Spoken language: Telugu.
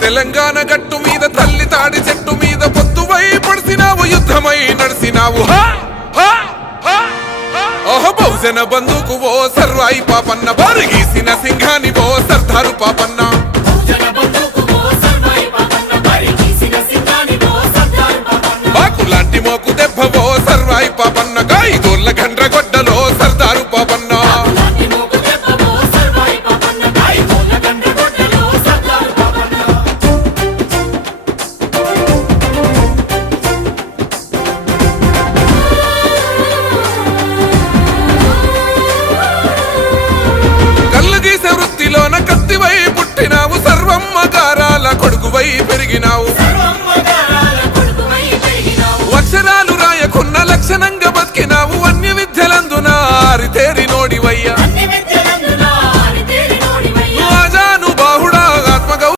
తెలంగాణ గట్టు మీద తల్లి తాడి చెట్టు మీద పొత్తువై పడిసినావు యుద్ధమై నడిసినావు బహుజన బంధుకు ఓ సర్వాయి పాపన్న బారిగీసిన సింహాని ఓ సర్దారు పాపన్న